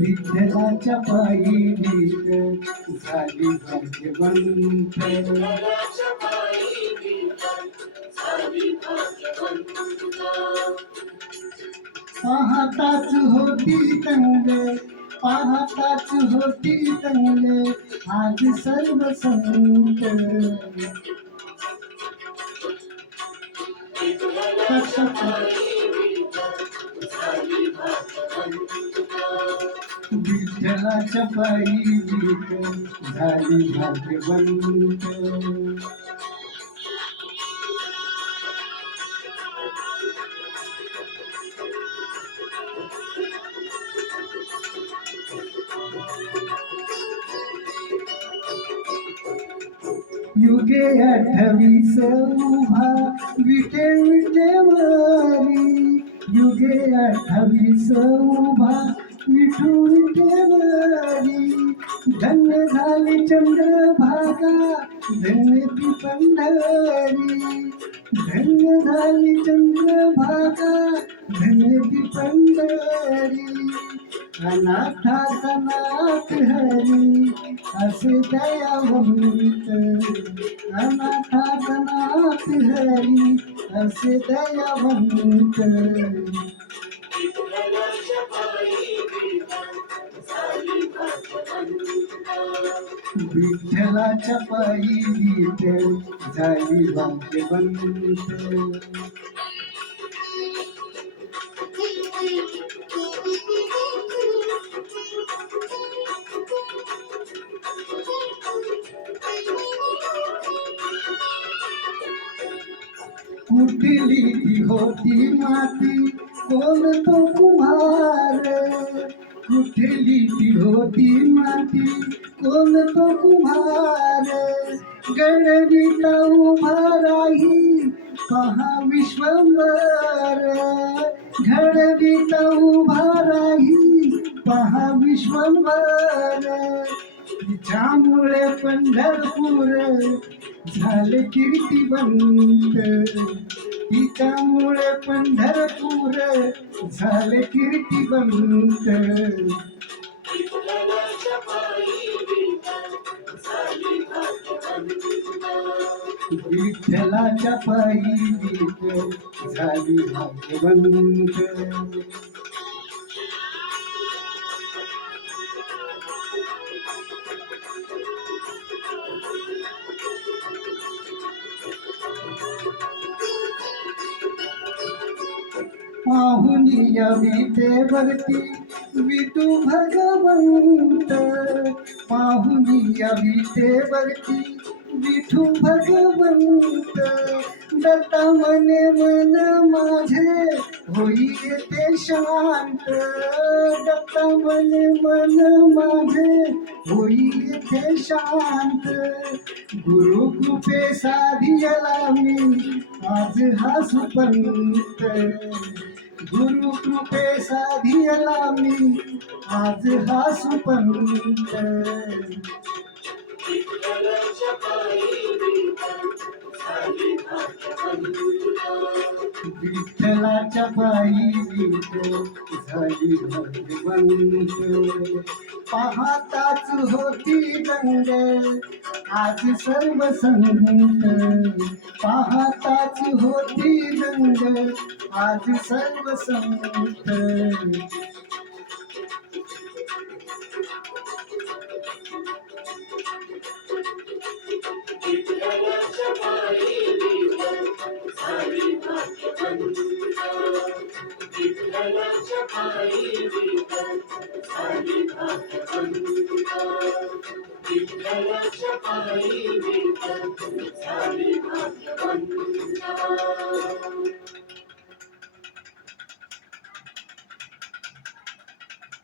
विठ्ठलाच्या पायी वीट झाली भाग्यवंत. विठ्ठलाच्या पायी विठ्ठल झाली भाग्यवंत. पाहताच होती तंग, पाहताच होती तंग, आज सर्व संत. विठ्ठलाच्या पायी विठ्ठल झाली भाग्यवंत. विठ्ठलाच्या पायी वीट झाली भाग्यवंत. युगे 28 उभा विटे विटेवरी, युगे 28 उभा विठू विटेवरी. धन्य झाली चंद्रभागा, धन्य ती पंढरी, धन्य झाली चंद्रभागा, धन्य ती पंढरी. अनाथाचा नाथ हरी असे दयावंत, अनाथाचा नाथ हरी असे दयावंत. विठ्ठलाच्या पायी विठ्ठल झाली भाग्यवंत. विठ्ठलाच्या पायी विठ्ठल झाली भाग्यवंत. कुठली ती होती माती, कोण तो कुम्हार. कुठली ती होती माती, कोण तो कुम्हार. गडविता उभा राही पहा विश्वंभर, घडविता उभा राही पहा विश्वंभर. तिच्यामुळे पंढरपूर झाले कीर्तिवंत, तिच्यामुळे पंढरपूर झाले कीर्तिवंत. विठ्ठलाच्या पायी विठ्ठल झाली भाग्यवंत. विठ्ठलाच्या पायी विठ्ठल झाली भाग्यवंत. पाहुनी या विटेवरती विठू भगवंत, पाहुनी या विटेवरती विठू भगवंत. दत्ता मने मन माझे होई ते शांत, दत्ता मने मन माझे होई ते शांत. गुरु कृपे साधियला मी आज हा सुपंत, गुरु कृपे साधियला मी आज हा सुपंत. विठ्ठलाच्या पायी विठ्ठल झाली भाग्यवंत. विठ्ठलाच्या पायी विठ्ठल झाली भाग्यवंत. पाहताच होती दंग, आज सर्व संत. पाहताच होती दंग, आज सर्व संत. विठ्ठलाच्या पायी विठ्ठल झाली भाग्यवंत. विठ्ठलाच्या पायी विठ्ठल झाली भाग्यवंत. विठ्ठलाच्या पायी विठ्ठल झाली भाग्यवंत.